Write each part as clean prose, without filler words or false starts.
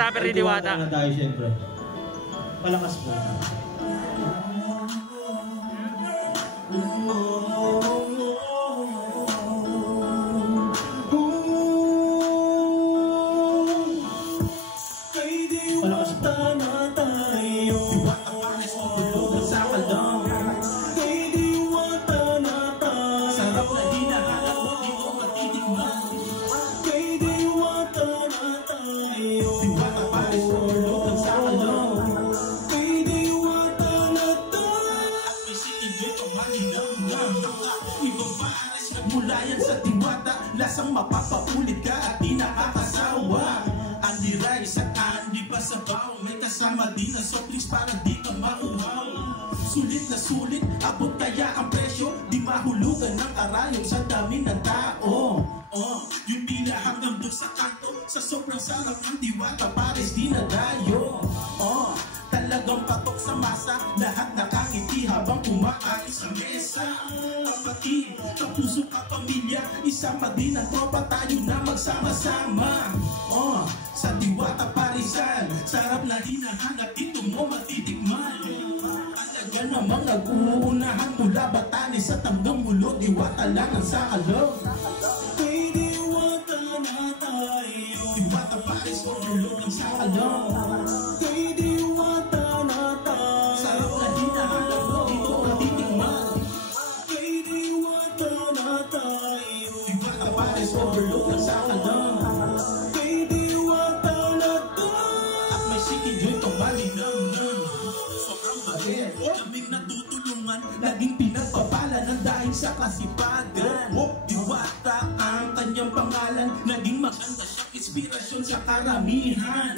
rapper ni Diwata. Na tayo syempre. Palakas po. Palakas po. Mulayan sa Diwata, lasang mapapaulit ka at di nakakasawa. Andy Rice at Andy Pasabaw, may kasama din na soft drinks para di ka mauhaw. Sulit na sulit, abot kaya ang presyo, di mahulugan ng karayom sa dami ng tao. Yung pila hanggang dun sa kanto, sa sobrang sarap ng Diwata, pares di na dayo. Talagang patok sa masa, lahat nakangiti habang kumakain sa mesa. Kapatid, kapuso, kapamilya, isama din ang tropa, tayo na magsama-sama. Sa Diwata Parisan, sarap na hinahanap, dito mo matitikman. Talaga namang nag-uunahan mula Batanes at hanggang Mulo, Diwata lang ang saalog. Kay Diwata na tayo, Diwata Paris, overload ang saalog. Overlook ng sakalang kay Diwata na to. At may sikidyo'y pamalinang sobrang bagay. Kaming natutulungan, naging pinagpapala ng dahil sa kasipagan. Diwata ang kanyang pangalan, naging maganda siyang inspirasyon sa karamihan.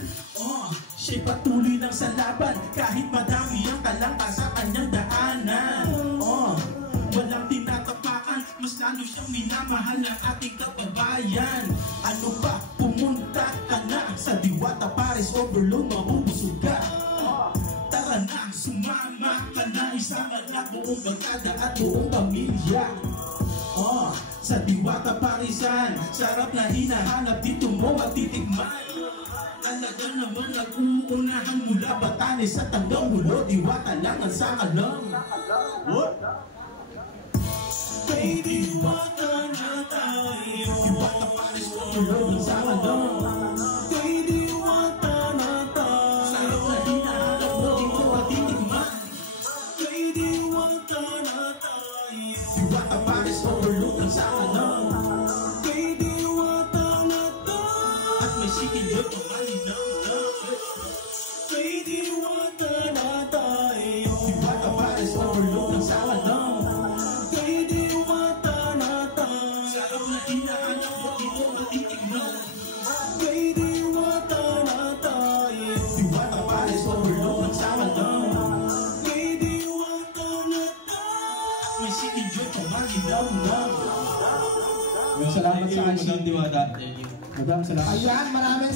Siya'y patuloy lang sa laban, kahit madami ang kalangka sa kanyang daanan. Walang tinatapakan, mas lalo siyang minamahal ng ating kababayan. Ano pa, pumunta ka na sa Diwata Paris, overload, mabubusog ka. Tara na, sumama ka na, isama na buong barkada at buong pamilya. Sa Diwata Parisan, sarap na hinahanap, dito mo matitikman. Talaga naman nag-uunahan mula Batanes at hanggang Mulo, Diwata lang ang sakalang. Kay Diwata na tayo, Diwata Paris, overload ng sakalang. Kay Diwata na tayo, sarap na hinahanap mo, dito matitikman. Kay Diwata na tayo, Diwata Paris, overload ng sakalang. Kay Diwata na tayo, at may sikilyo pamalinang. Kay Diwata na tayo, Diwata Paris, overload ng sakalang. Kay Diwata na tayo, Diwata Paris, overload ng sakalang. Kay Diwata na tayo, may sikidyo pamalinang. Salamat sa akin, Diwata. Ayan, maraming